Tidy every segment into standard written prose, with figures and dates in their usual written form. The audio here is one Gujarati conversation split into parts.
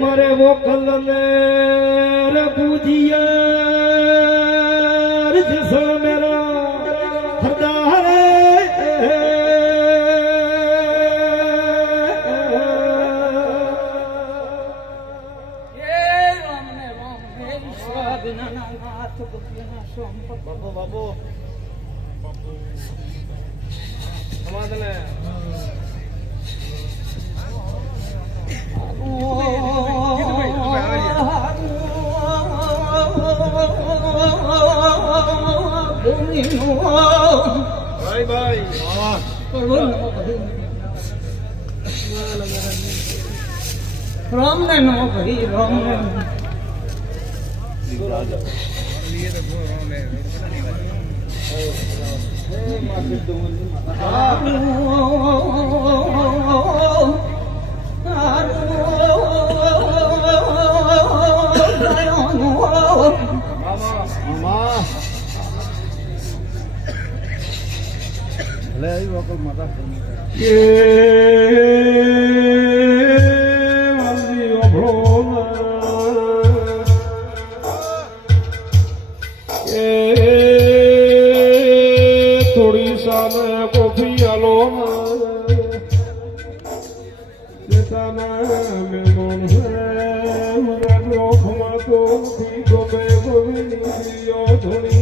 मारे वो कलने रे पूजिया जिसो मेरा हरदार बाबू बाबू समाधान भाई भाई राम ने नो भाई राम ने थोड़ी साल कॉफी आलो मेहमान तो गोबे गोविंद धोनी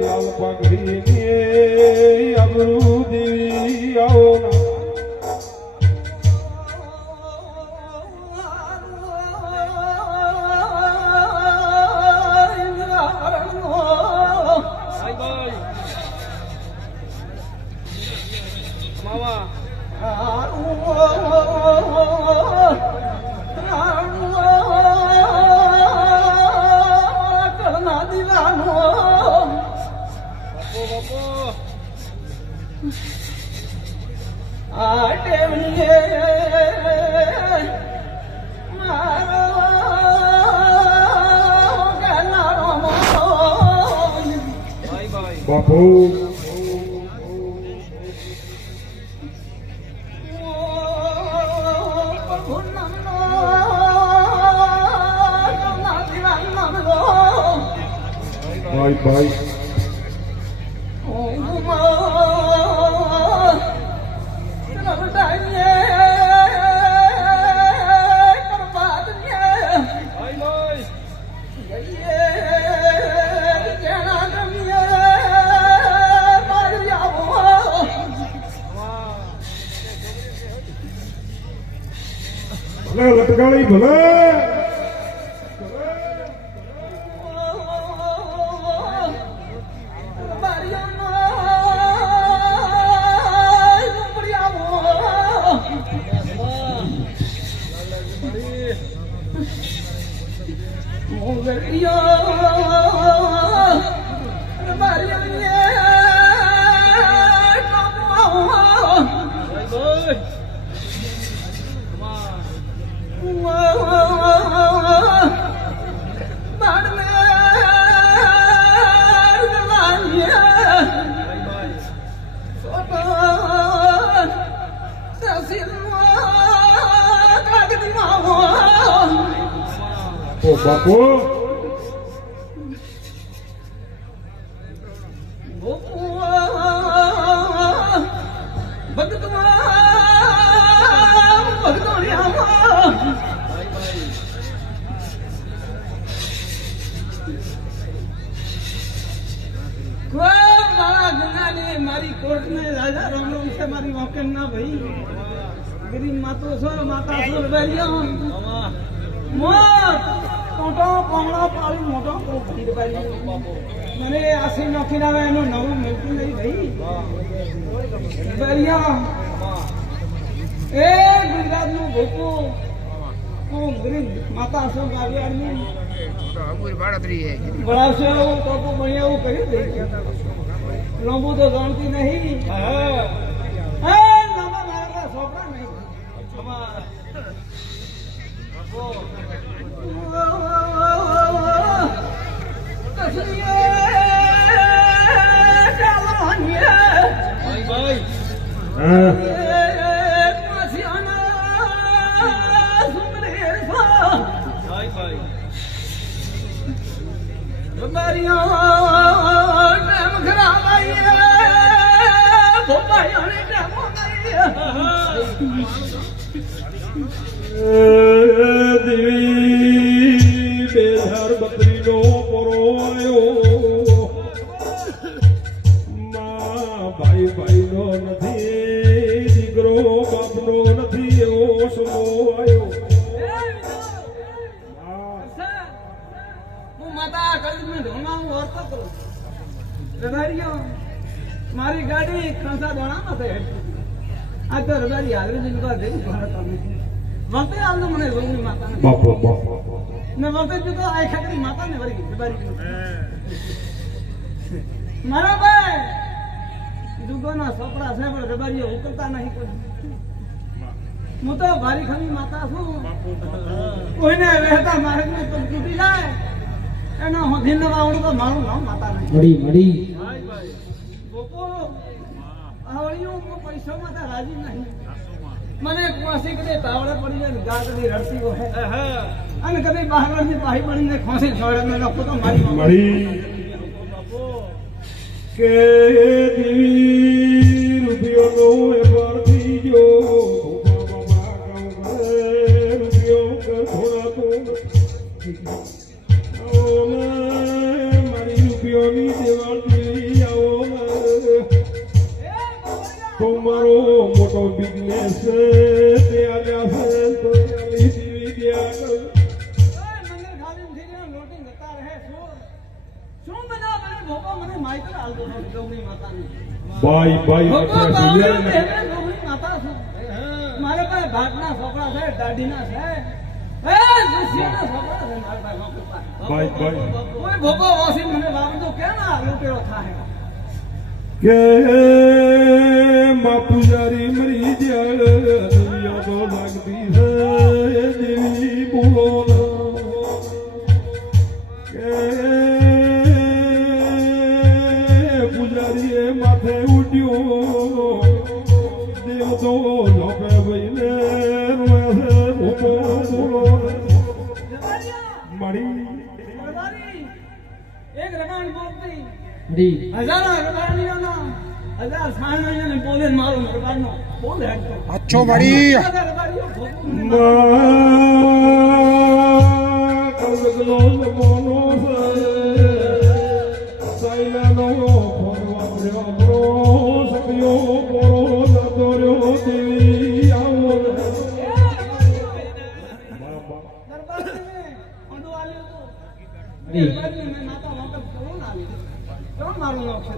लाल पगड़ी अबरू देवी आओ ना बापू भाई भाई लटकाली भले ओ बापू मारी कोर्ट में राजा राम राम से मारी मौके ना भाई मेरी मातो सो माता सो बैरिया मोर टोटो कोंगड़ा पाली मोटो को भीड़ बैरी मैंने आसी नौकी ना मैंने नव मिलती नहीं भाई बैरिया ए गुजरात में भोको को मेरी माता सो गाड़ियां में पूरी बाड़तरी है बड़ा से वो तो बढ़िया वो करे दे लंबू तो जानती नहीं लंबा मारा सोपड़ा नहीं રબારીઓ ટેમ ખરાબ આઈએ ભોપાયો ને ટેમ દેવી બેધાર બત્રીનો પોરો આવ્યો માં ભાઈ ભાઈનો નથી દીકરો બાપનો નથી એવો સમો આવ્યો હું માતા કલમે ધોણા હું વર્તો કરું રબારીઓ મારી ગાડી ખાંસા દોણામાં થઈ આ તો રબારી હાલવી જીવવા દેવી વખતે આવતો મને રોગની માતાને બાપો ને વખતે તો આ ખાકરી માતાને વળી રબારી મારા ભાઈ દુગોના સોપડા છે પણ રબારીઓ ઉકલતા નહીં કોઈ હું તો ભારી ખમી માતા છું કોઈને વહેતા માર્ગને પગ તૂટી જાય એનો દિન વાવડું તો મારું નામ માતા નહીં મડી બોપો આવળીઓ પૈસામાં તો રાજી નહીં મને કુવાસી કદે તાવડે પડી જાય ગા કદી રડતી હોય અને કદી બહારની પાહી પડીને ખોસી છોડે ને લોકો તો મારી મળી કે દેવી રૂપિયોનો એકવાર દીજો રૂપિયો થોડા તો આવો ને મારી રૂપિયોની દેવાળ દેવી આવો ને તમારો મોટો બિઝનેસ છે તે આવ્યા છે તો ચાલી દીવી દ્યા કરો મંદિર ખાલી થઈ ગયા લોટી જતા રહે શું બનાવ મને ભોપા મને માઈકલ આલતો નથી ગૌરી માતાની બાઈ ભોપા ગૌરી માતા છું મારે પાસે ભાટના છોકરા છે દાઢીના છે દુસિયાના છોકરા છે મારા પાસે ભોપા બાઈ કોઈ ભોપા વાસી મને વાવડો કેમ આ લૂંટેરો થાય કે માં પૂજારી મરી જાય દુનિયા તો લાગતી છે દેવી બોલો કે પૂજારીએ માથે ઉડ્યો દેવ તો લોપે ભાઈને રોએ છે ભૂપો બોલો મળી એક રમાણ બોલતી મળી હજારો રબારીઓનો હજાર સાણવીઓને બોલે મારું રબારનો બોલ હેડતો અચ્છો મળી રબારીઓ ભોગવું કલગલો જમોનો છે સાઈલાનો ફરવાડ્યો સક્યો પોરો જતો રહ્યો દેવી આવો દરબારને ઓંડો આલ્યો તો દરબારને મેં માતા વાપસ કરો ના આવી તો મારું નામ છે